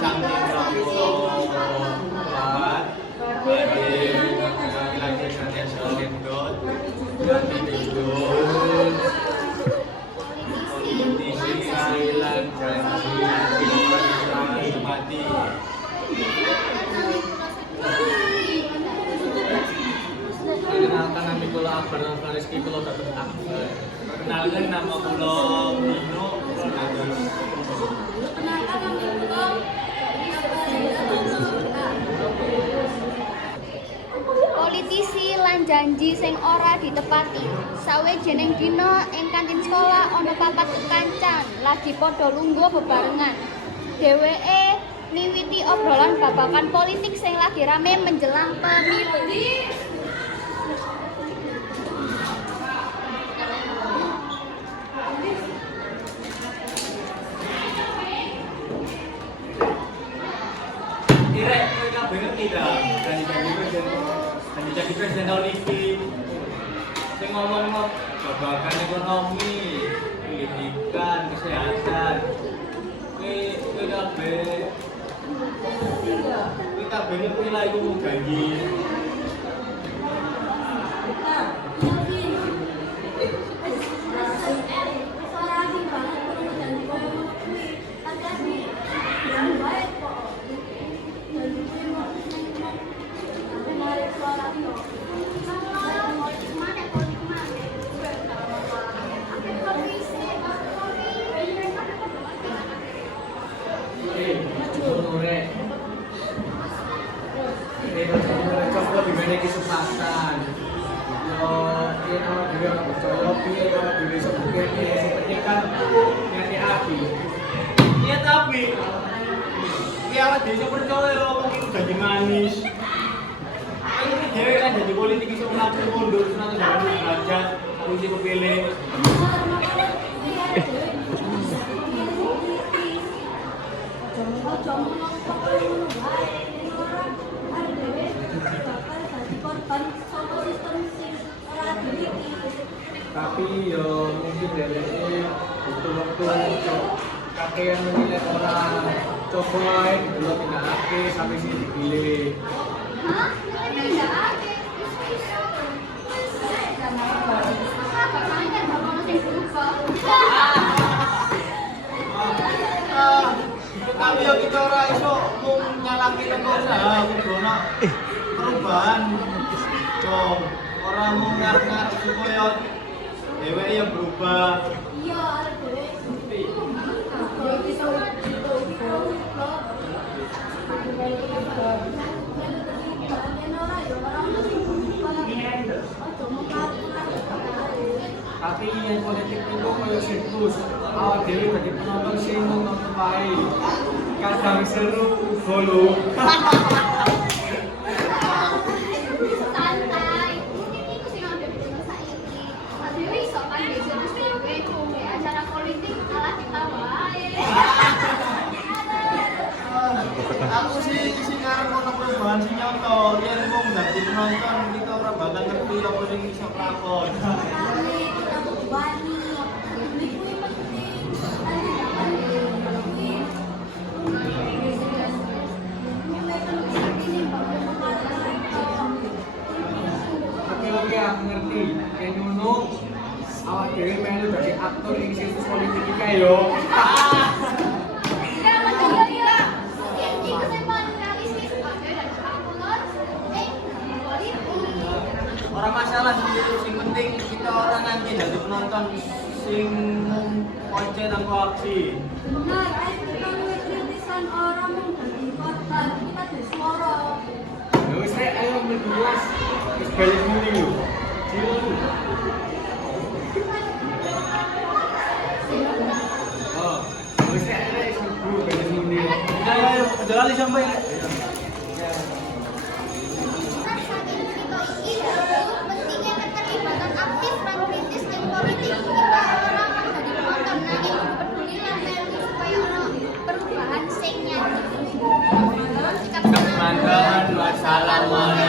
Canggih Prabowo Muhammad hadir lanjutannya Solendot dan Didul politisi Thailand janji mati. Perkenalkan nama kula Akbar Rizky, kula dapat Akbar. Perkenalkan nama kula Dino Ronaldo. Politisi lan janji sing ora ditepati. Sawijining dina ing kantin sekolah ana papat kekancan lagi padha lungguh bebarengan. Dheweke miwiti obrolan babagan politik sing lagi rame menjelang pemilu. Irek, kowe kabeh ngerti ta? Janji presiden tahun iki sing ngomong babagan ekonomi, pendidikan, kesehatan. Kowe kabeh ngerti lah iku mau janji. Coba dibanding kesempatan. Dia kalau diri orang percaya, dia kalau diri sebetulnya seperti kan nyati api. Iya tapi, dia awak diri percaya mungkin jadi manis. Ini dia kan jadi politik itu mengatur mundur, mengatur jalan derajat, polisi kepilih. Tapi yo mungkin dari butuh waktu kakek yang menilai orang coba dulu tidak aktif sampai sini dipilih. Hah? Tidak aktif. Tapi yo kita ora iso mung nyalahke teko usaha kudu perubahan. Orang mau ngarep-ngarep supaya dheweke yang berubah. Iya, arep dhewe. Ya bisa tapi yang politik itu kayak siklus. Awak dhewe dadi penonton sing nonton wae. Kadang seru golo. Aku sih ngarep ono perubahan sing nyoto, yen wong dadi penonton kita ora bakal ngerti apa sing iso lakon. Oke, aku ngerti. Yen ngono awak dhewe melu dadi aktor ing situs politik iki yo. Orang masalah sih, sing penting kita orang nanti jadi penonton sing konce tanpa aksi. benar, kita kritisan orang menjadi korban, kita jadi suara. Ya wis ayo mendulas wis balik muni yo. Oh, wis ayo balik muni. Ayo, jalan sampai. Wassalamualaikum.